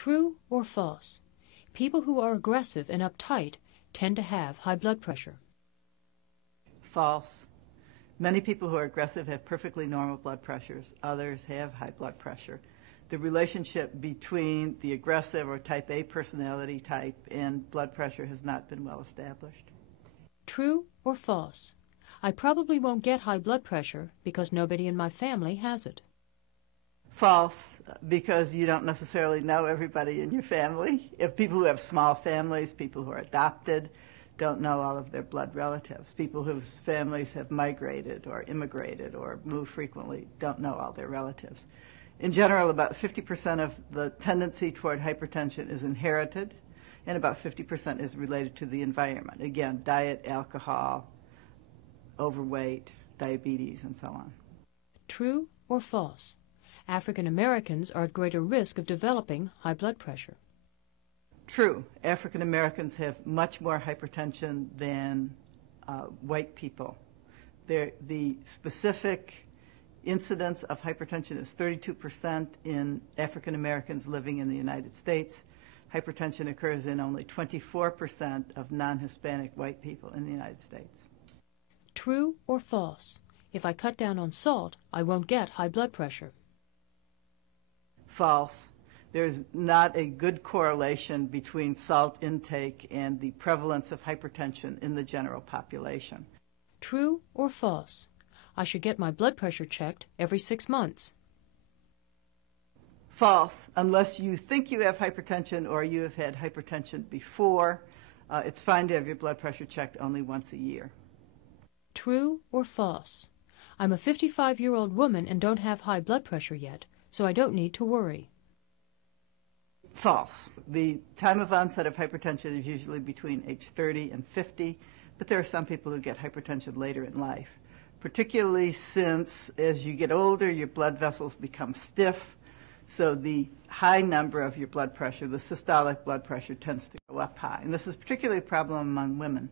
True or false? People who are aggressive and uptight tend to have high blood pressure. False. Many people who are aggressive have perfectly normal blood pressures. Others have high blood pressure. The relationship between the aggressive or type A personality type and blood pressure has not been well established. True or false? I probably won't get high blood pressure because nobody in my family has it. False, because you don't necessarily know everybody in your family. If people who have small families, people who are adopted, don't know all of their blood relatives. People whose families have migrated or immigrated or moved frequently don't know all their relatives. In general, about 50% of the tendency toward hypertension is inherited, and about 50% is related to the environment. Again, diet, alcohol, overweight, diabetes, and so on. True or false? African Americans are at greater risk of developing high blood pressure. True. African Americans have much more hypertension than white people. The specific incidence of hypertension is 32% in African Americans living in the United States. Hypertension occurs in only 24% of non-Hispanic white people in the United States. True or false? If I cut down on salt, I won't get high blood pressure. False. There's not a good correlation between salt intake and the prevalence of hypertension in the general population. True or false? I should get my blood pressure checked every 6 months. False. Unless you think you have hypertension or you have had hypertension before, it's fine to have your blood pressure checked only once a year. True or false? I'm a 55-year-old woman and don't have high blood pressure yet, so I don't need to worry. False. The time of onset of hypertension is usually between age 30 and 50, but there are some people who get hypertension later in life, particularly since as you get older, your blood vessels become stiff, so the high number of your blood pressure, the systolic blood pressure, tends to go up high. And this is particularly a problem among women.